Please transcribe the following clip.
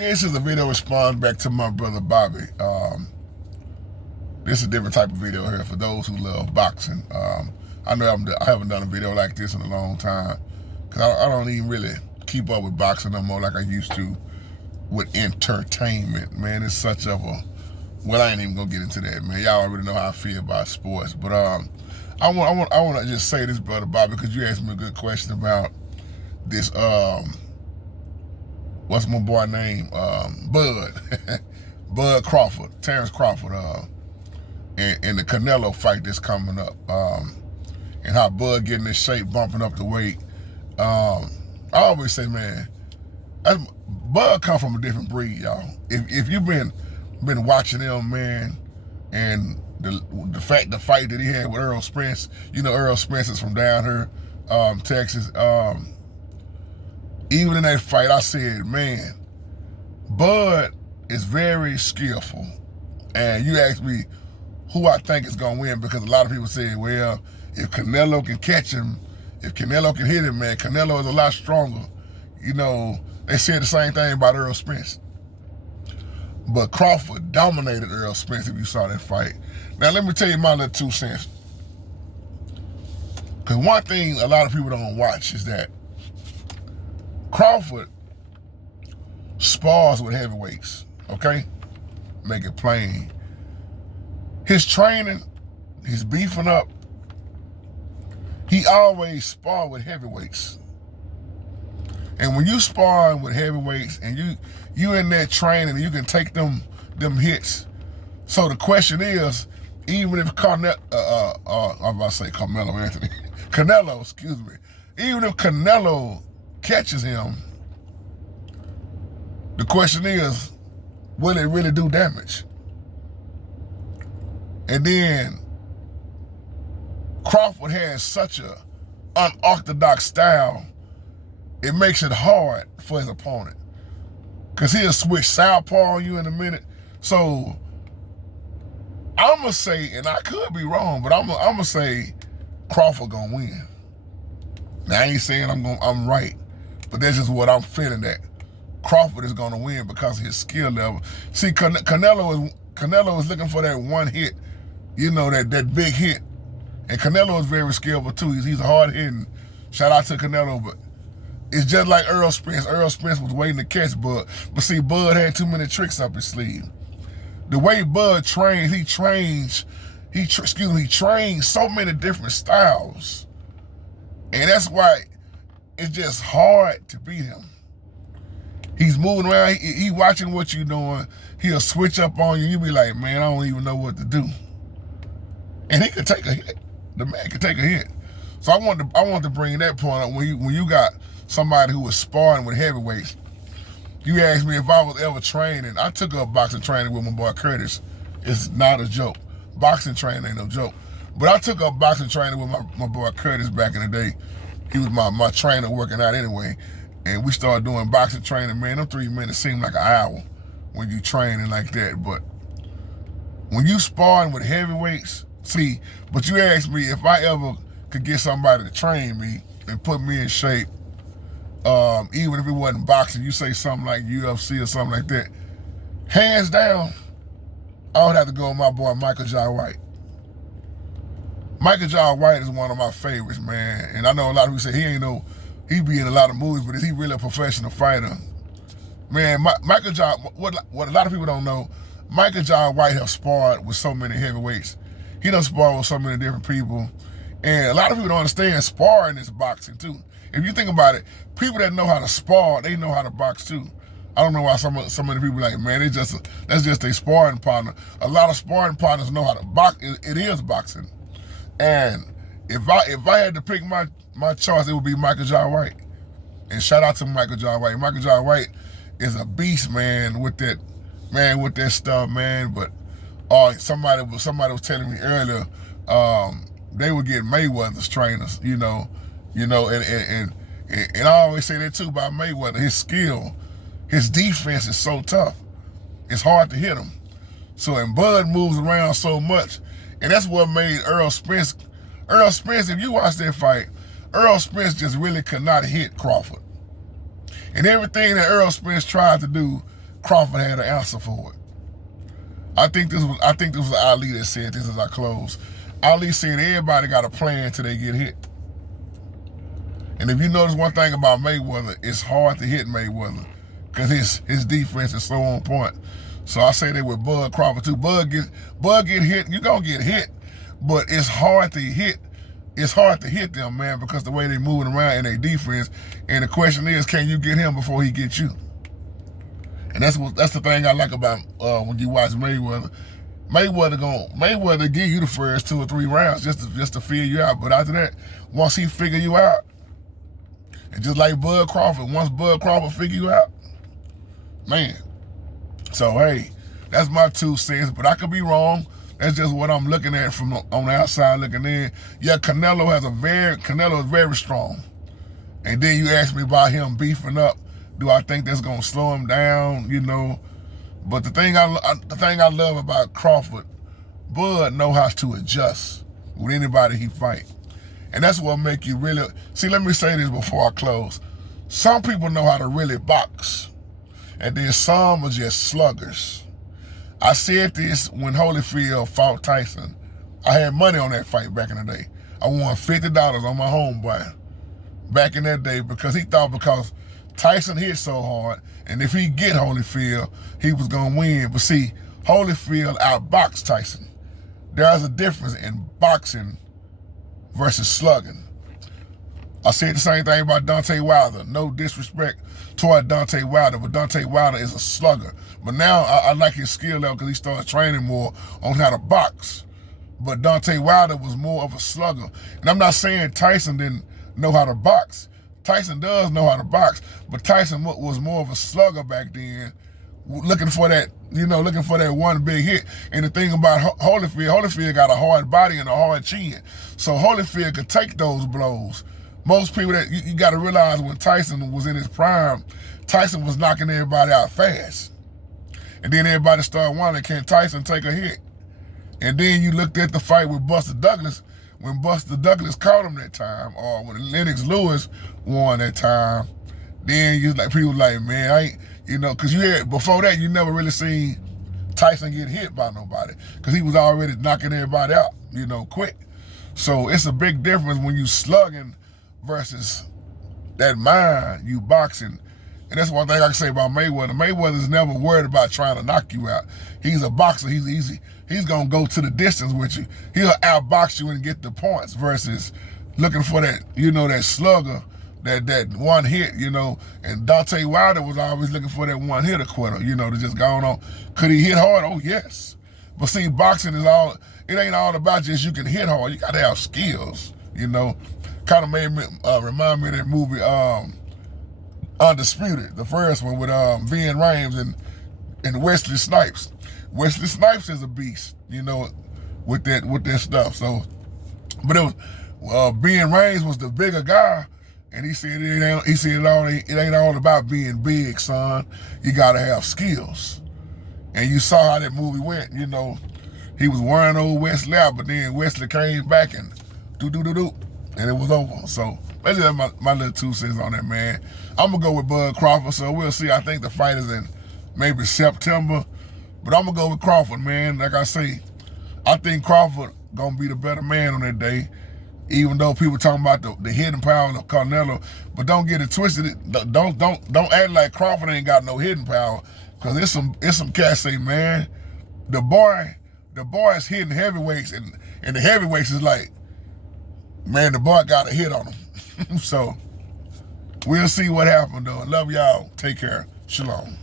This is a video response back to my brother Bobby. This is a different type of video here for those who love boxing. I know I haven't done a video like this in a long time because I don't even really keep up with boxing no more like I used to with entertainment. Man, it's such of a, well, I ain't even gonna get into that, man. Y'all already know how I feel about sports, but I want to just say this, brother Bobby, because you asked me a good question about this. What's my boy name? Bud Crawford, Terrence Crawford, and the Canelo fight that's coming up, and how Bud getting in shape, bumping up the weight. I always say, man, Bud come from a different breed, y'all. If you've been watching him, man, and the fight that he had with Earl Spence, you know Earl Spence is from down here, Texas. Even in that fight, I said, man, Bud is very skillful. And you asked me who I think is going to win, because a lot of people say, well, if Canelo can catch him, if Canelo can hit him, man, Canelo is a lot stronger. You know, they said the same thing about Earl Spence. But Crawford dominated Earl Spence if you saw that fight. Now, let me tell you my little 2 cents. Because one thing a lot of people don't watch is that Crawford spars with heavyweights, okay? Make it plain. His training, his beefing up, he always spar with heavyweights. And when you spar with heavyweights and you in that training, you can take them hits. So the question is, even if I'm about to say Carmelo Anthony, Canelo, excuse me, even if Canelo catches him, the question is, will it really do damage? And then Crawford has such a unorthodox style, it makes it hard for his opponent, because he'll switch southpaw on you in a minute. So I'm gonna say, and I could be wrong, but I'm gonna say Crawford gonna win. Now I ain't saying I'm right, but that's just what I'm feeling, that Crawford is gonna win because of his skill level. See, Canelo is looking for that one hit, you know, that big hit. And Canelo is very skillful too. He's hard hitting. Shout out to Canelo, but it's just like Earl Spence. Earl Spence was waiting to catch Bud, but see, Bud had too many tricks up his sleeve. The way Bud trains, he trains so many different styles. And that's why it's just hard to beat him. He's moving around, he watching what you're doing. He'll switch up on you. You'll be like, man, I don't even know what to do. And he could take a hit. The man could take a hit. So I want to bring that point up. When you got somebody who was sparring with heavyweights, you asked me if I was ever training. I took up boxing training with my boy Curtis. It's not a joke. Boxing training ain't no joke. But I took up boxing training with my boy Curtis back in the day. He was my trainer working out anyway. And we started doing boxing training, man. Them 3 minutes seem like an hour when you training like that. But when you sparring with heavyweights, see, but you asked me if I ever could get somebody to train me and put me in shape, even if it wasn't boxing, you say something like UFC or something like that, hands down, I would have to go with my boy Michael Jai White. Michael Jai White is one of my favorites, man. And I know a lot of people say he be in a lot of movies, but is he really a professional fighter? Man, Michael Jai, what a lot of people don't know, Michael Jai White has sparred with so many heavyweights. He done sparred with so many different people. And a lot of people don't understand sparring is boxing too. If you think about it, people that know how to spar, they know how to box too. I don't know why some of the people like, man, that's just a sparring partner. A lot of sparring partners know how to box. It is boxing. And if I had to pick my choice, it would be Michael Jai White. And shout out to Michael Jai White. Michael Jai White is a beast, man, with that stuff, man. But somebody was telling me earlier, they would get Mayweather's trainers, you know, and I always say that too about Mayweather. His skill, his defense is so tough. It's hard to hit him. So, and Bud moves around so much, and that's what made Earl Spence, if you watch that fight, Earl Spence just really could not hit Crawford. And everything that Earl Spence tried to do, Crawford had an answer for it. I think this was Ali that said this as I close. Ali said everybody got a plan till they get hit. And if you notice one thing about Mayweather, it's hard to hit Mayweather because his defense is so on point. So I say that with Bud Crawford too. Bud get hit, you gonna get hit, but it's hard to hit. It's hard to hit them, man, because the way they moving around in their defense. And the question is, can you get him before he gets you? And that's the thing I like about when you watch Mayweather. Mayweather give you the first 2 or 3 rounds just to figure you out. But after that, once he figure you out, and just like Bud Crawford, once Bud Crawford figure you out, man. So hey, that's my 2 cents. But I could be wrong. That's just what I'm looking at from on the outside looking in. Yeah, Canelo is very strong. And then you ask me about him beefing up. Do I think that's gonna slow him down? You know, but the thing I love about Crawford, Bud know how to adjust with anybody he fight, and that's what make you really see. Let me say this before I close. Some people know how to really box, and then some are just sluggers. I said this when Holyfield fought Tyson. I had money on that fight back in the day. I won $50 on my homeboy back in that day because he thought because Tyson hit so hard, and if he get Holyfield, he was gonna win. But see, Holyfield outboxed Tyson. There's a difference in boxing versus slugging. I said the same thing about Deontay Wilder. No disrespect toward Deontay Wilder, but Deontay Wilder is a slugger. But now I like his skill level because he started training more on how to box. But Deontay Wilder was more of a slugger. And I'm not saying Tyson didn't know how to box. Tyson does know how to box, but Tyson was more of a slugger back then, looking for that one big hit. And the thing about Holyfield got a hard body and a hard chin. So Holyfield could take those blows. Most people that you got to realize when Tyson was in his prime, Tyson was knocking everybody out fast. And then everybody started wondering, can Tyson take a hit? And then you looked at the fight with Buster Douglas, when Buster Douglas caught him that time, or when Lennox Lewis won that time, then you like people like, man, I ain't, because you had before that you never really seen Tyson get hit by nobody because he was already knocking everybody out, quick. So it's a big difference when you slugging versus that mind you boxing. And that's one thing I can say about Mayweather. Mayweather's never worried about trying to knock you out. He's a boxer. He's gonna go to the distance with you. He'll outbox you and get the points versus looking for that, that slugger, that one hit, And Deontay Wilder was always looking for that one hitter quitter, to just go on. Could he hit hard? Oh yes. But see, boxing it ain't all about just you can hit hard. You gotta have skills, Kind of made me remind me of that movie Undisputed, the first one with Vin Rames and Wesley Snipes. Wesley Snipes is a beast, with that stuff. So, but it was Vin Rames was the bigger guy, and he said it ain't all about being big, son. You gotta have skills. And you saw how that movie went. He was wearing old Wesley out, but then Wesley came back and and it was over. So that's just my little 2 cents on that, man. I'm gonna go with Bud Crawford, so we'll see. I think the fight is in maybe September, but I'm gonna go with Crawford, man. Like I say, I think Crawford gonna be the better man on that day, even though people talking about the hidden power of Canelo. But don't get it twisted. Don't act like Crawford ain't got no hidden power, because it's some cats say, man, the boy is hitting heavyweights, and the heavyweights is like, man, the boy got a hit on him. So we'll see what happened, though. Love y'all. Take care. Shalom.